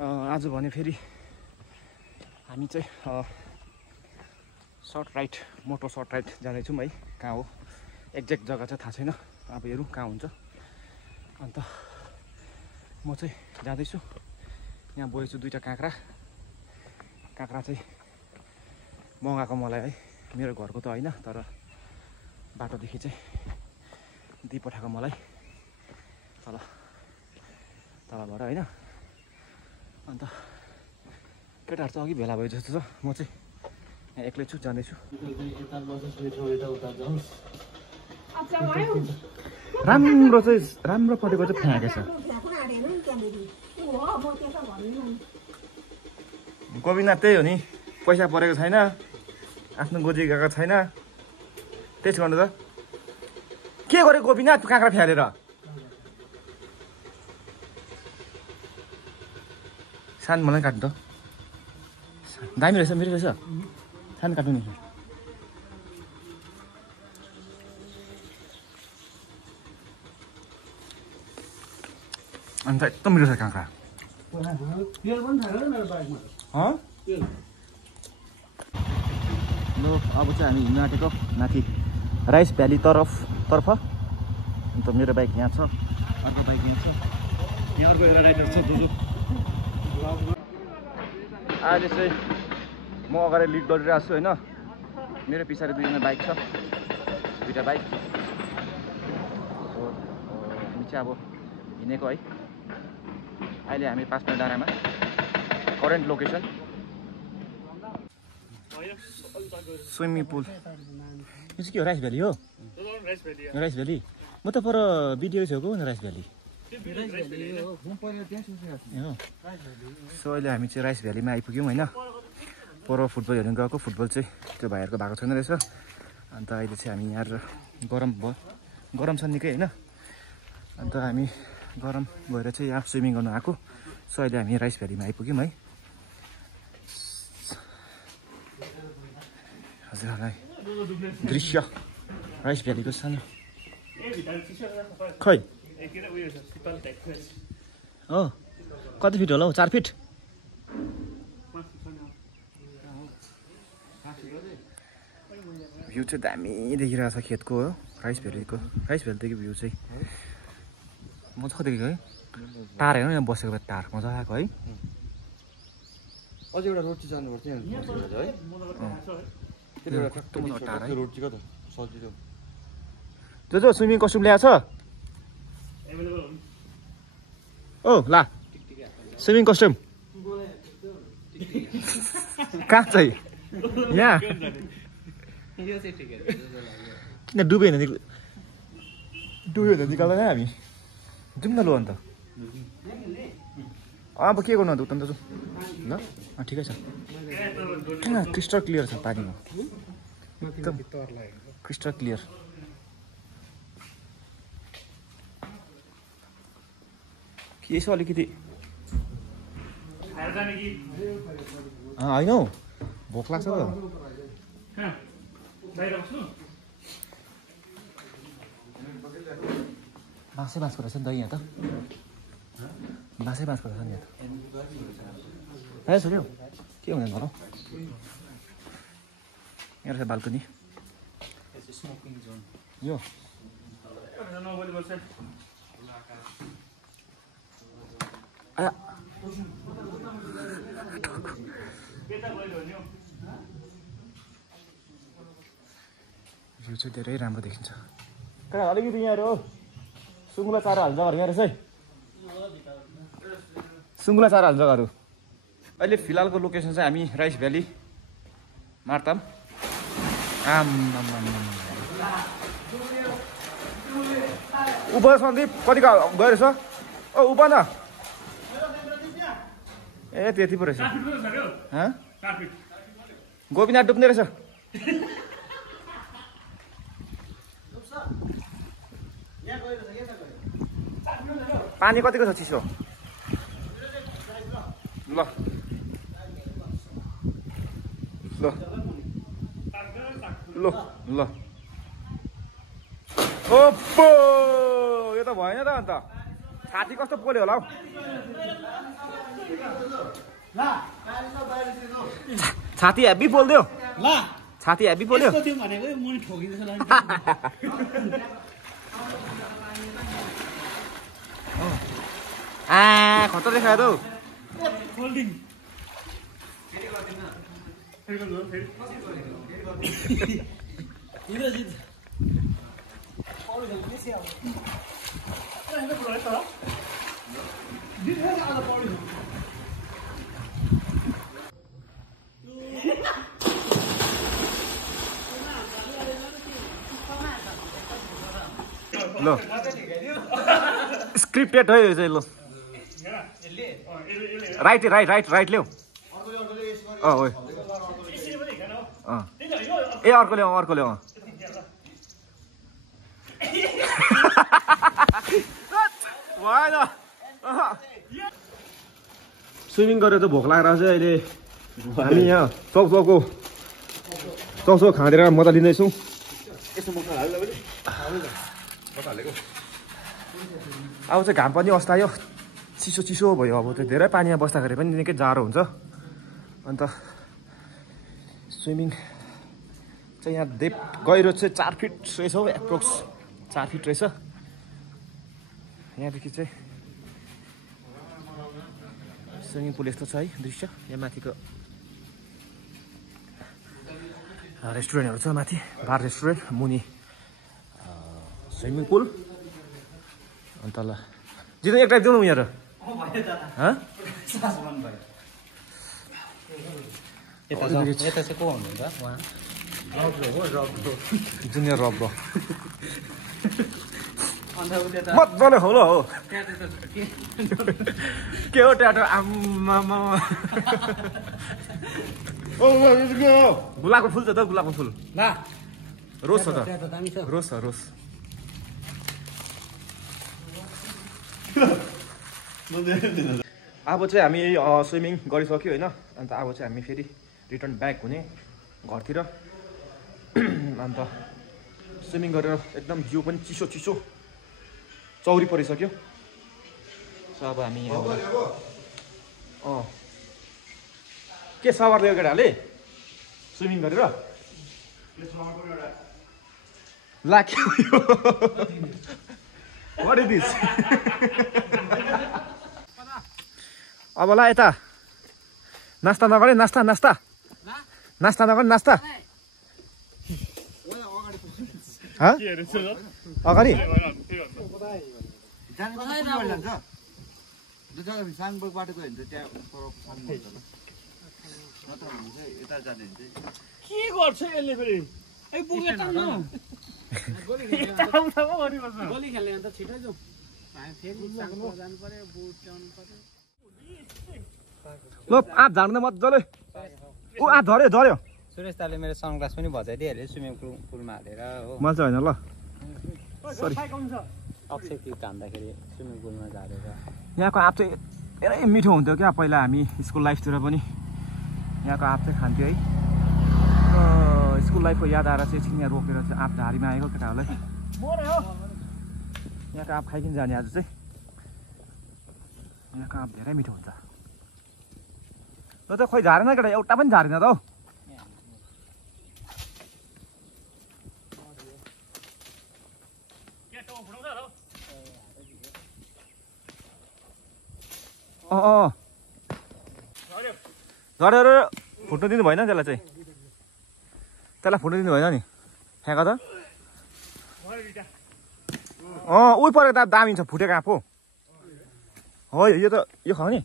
आज भने फेरि हामी चाहिँ सर्ट राइड मोटो सर्ट राइड जाँदैछौँ है। कहाँ हो एक्ज्याक्ट जग्गा चाहिँ थाहा छैन, अब हेरौँ कहाँ हुन्छ। अन्त म चाहिँ जाँदैछु, यहाँ बोएछु 2टा काँक्रा चाहिँ मगाएको मलाई है, मेरो घरको त होइन तर बाटोदेखि चाहिँ दिइपठाएको मलाई तलबाट होइन। अन्त केटाहरू चाहिँ अघि भेला भयो जस्तो छ, म चाहिँ यहाँ एक्लै छु, जाँदैछु। राम्रो पटेको चाहिँ फ्याँकेछ। गोविना त्यही हो नि, पैसा परेको छैन, आफ्नो गोजी गएको छैन, त्यस गर्नु त के गर्यो गोविना त्यो काँक्रा फ्यालेर। सान मलाई काट्नु त, दामी रहेछ मेरो रहेछ, सान काट्नु नि। अन्त एकदम मिठो छ काँक्रा। ल अब चाहिँ हामी हिँड्न आँटेको माथि राइस भ्याली तर्फ। अन्त मेरो बाइक यहाँ छ, अर्को बाइक यहाँ छ, यहाँ अर्को एउटा राइडर छ दुजु। अहिले चाहिँ म अगाडि लिड गरिरहेको छु होइन, मेरो पछाडि 2जना बाइक छ, 2टा बाइक। हामी चाहिँ अब हिँडेको है। अहिले हामी 5 माइल डाँडामा, करेन्ट लोकेसन स्विमिङ पुल। यो चाहिँ के हो, राइस भ्याली हो? राइस भ्याली म त पर भिडियो छेउको हो नि राइस भ्याली। सो अहिले हामी चाहिँ राइस भ्यालीमा आइपुग्यौँ होइन। पर फुटबल हेर्नु गएको, फुटबल चाहिँ त्यो भाइहरूको भएको छैन रहेछ। अन्त अहिले चाहिँ हामी यहाँ गरम छ निकै होइन। अन्त हामी गरम भएर चाहिँ यहाँ स्विमिङ गर्नु आएको। सो अहिले हामी राइस भ्यालीमा आइपुग्यौँ है। हजुरहरूलाई दृश्य राइस भ्यालीको सानो खै हो, कति फिट होला हौ? 4 फिट। भ्यू चाहिँ दामी देखिरहेको छ खेतको हो, राइस भ्यालीको। राइस भ्यालीदेखि भ्यू चाहिँ मजाको देखेको है। टार हेर्नु यहाँ बसेको भए टार मजा आएको है। अझै एउटा रोड चाहिँ जानुपर्छ है। टार है। रोड चाहिँ कता सजिलो। जो स्विमिङ कस्ट्युम ल्याएको छ ओ ला, स्विमिङ कस्ट्युम कहाँ चाहिँ यहाँ किन डुब्यो भने निकाल्दैन हामी। जाउँ न लो अन्त। अब के गर्नु अन्त उता त जाउँ ल। ठिकै छ, किन क्रिस्टल क्लियर छ पानीमा, एकदम क्रिस्टल क्लियर। के यसो अलिकति होइन हौ, भोक लाग्छ त। बाँसको रहेछ नि त यहाँ त, बाँसको रहेछ नि यहाँ त। आयो छोड्यो के हुँदैन होला हौ। यहाँ रहेछ बाल्कनी यो। आया भ्यू चाहिँ धेरै राम्रो देखिन्छ। कहाँ अलिकति यहाँहरू हो, सुँगुला चारो हाल्ने जग्गाहरू यहाँ रहेछ है, सुँगुला चारो हाल्ने जग्गाहरू। अहिले फिलहालको लोकेसन चाहिँ हामी राइस भ्याली मार्ताम। उभा सन्दीप कति गयो रहेछ? ओ उभा न, ए त्यति पो रहेछ। गोविना डुब्ने रहेछ। पानी कतिको छ चिसो? ल ल ल ल ओप्पो, यो त भएन त। अन्त छाती कस्तो पोल्यो होला हौ। छाती हेभी बोल्दियो ल छाती हेभी बोल्यो यस्तो थियो भनेको मुनि ठोकिँदैछ ल खतरा देखायो त फोल्डिङ इन्द्रजित ल स्क्रिप्टेड हो यो चाहिँ ल राइट राइट राइट राइट ल्याऊ ओ ए अर्को ल्याऊ अर्को ल्याऊ भएन स्विमिङ गरेर त भोक लागेर चाहिँ अहिले हामी यहाँ चौचौको खाँदेर मजा लिँदैछौँ अब चाहिँ घाम पनि अस्तायो चिसो चिसो भयो अब त्यो धेरै पानीमा बस्दाखेरि पनि निकै जाडो हुन्छ अन्त स्विमिङ चाहिँ यहाँ डेप गहिरो चाहिँ 4 फिट रहेछ हौ एप्रोक्स 4 फिट रहेछ यहाँदेखि चाहिँ स्विमिङ पुल यस्तो छ है दृश्य यहाँ माथिको रेस्टुरेन्टहरू छ माथि बार रेस्टुरेन्ट मुनि स्विमिङ पुल अन्त ल जितो एक टाइप दिउँ यहाँ यता चाहिँ को हुनुहुन्छ उहाँ जुनियर रब्रो मजाले हो ल हो के हो ट्याटो आम्मामा गुलाबको फुल छ त गुलाबको फुल ल रोज छ त दामी छ रोज छ रोज अब चाहिँ हामी स्विमिङ गरिसक्यो होइन अन्त अब चाहिँ हामी फेरि रिटर्न ब्याक हुने घरतिर अन्त स्विमिङ गरेर एकदम जिउ पनि चिसो चिसो चौरी परिसक्यो सो अब हामी के सवार लियो केटाले स्विमिङ गरेर ला के वाट इज दिस अब ला यता नास्ता नगरे नास्ता नास्ता नास्ता नगरे नास्ता अगाडि साङबोक बाटोको हुन्छ त्यहाँ नत्र भने चाहिँ यता जाने हुन्छ के गर्छ यसले फेरि ए पुगे त न गोली खेल्ने अन्त छिटो जाऊ फेरि जानु पर्यो बुट ल्याउनु पर्यो ल आँप झार्नु मजाले ऊ आँप झऱ्यो झऱ्यो सुरेश दाले मेरो सनग्लास पनि भजाइदिइहाल्यो स्विमिङ पुलमा हालेर हो मैले चाहिँ होइन ल सरी अक्षय गीत हान्दाखेरि स्विमिङ पुलमा झारेर यहाँको आँप चाहिँ धेरै मिठो हुन्थ्यो क्या पहिला हामी स्कुल लाइफतिर पनि यहाँको आँप चाहिँ खान्थ्यो है स्कुल लाइफको याद आएर चाहिँ एकछिन यहाँ रोकेर चाहिँ आँप झारीमा आएको केटाहरूलाई यहाँको आँप खाइकन जाने आज चाहिँ यहाँको आँप धेरै मिठो हुन्छ ल त खोइ झारेन केटा एउटा पनि झारेन त हौ झरेर फुट्नु दिनु भएन त्यसलाई चाहिँ फुट्नु दिनु भएन नि फ्याँक त उही परेको त दामी छ फुटेको आँप हो यो त यो खाउने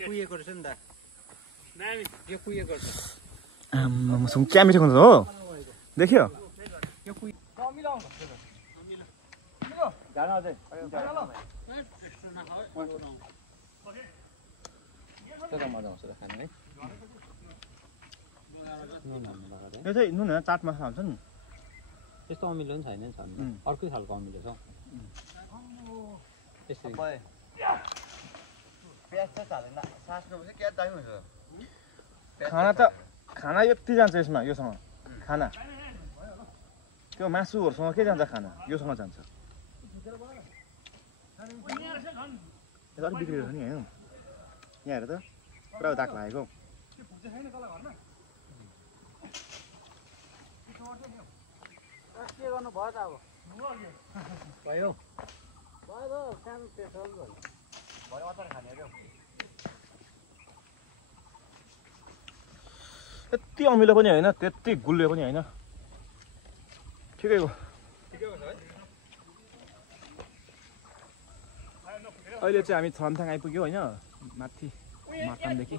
कुहिएको रहेछ नि त यो कुहिएको रहेछ क्या मिठो हुन्छ हो देखियो मजा आउँछ खानु है यो चाहिँ नुन चाट मसला हुन्छ नि त्यस्तो अमिलो पनि छैन छ अर्कै खालको अमिलो छ खाना यति जान्छ यसमा योसँग खाना त्यो मासुहरूसँग के जान्छ खाना योसँग जान्छ यो अलिक बिग्रेको छ नि होइन यहाँ हेर त पुरा दाग लागेको के गर्नु भयो त अब भयो भयो त सानो पेट्रोल भयो त्यति अमिलो पनि होइन त्यति गुलियो पनि होइन ठिकैको अहिले चाहिँ हामी छन्थाङ आइपुग्यो होइन माथि माकामदेखि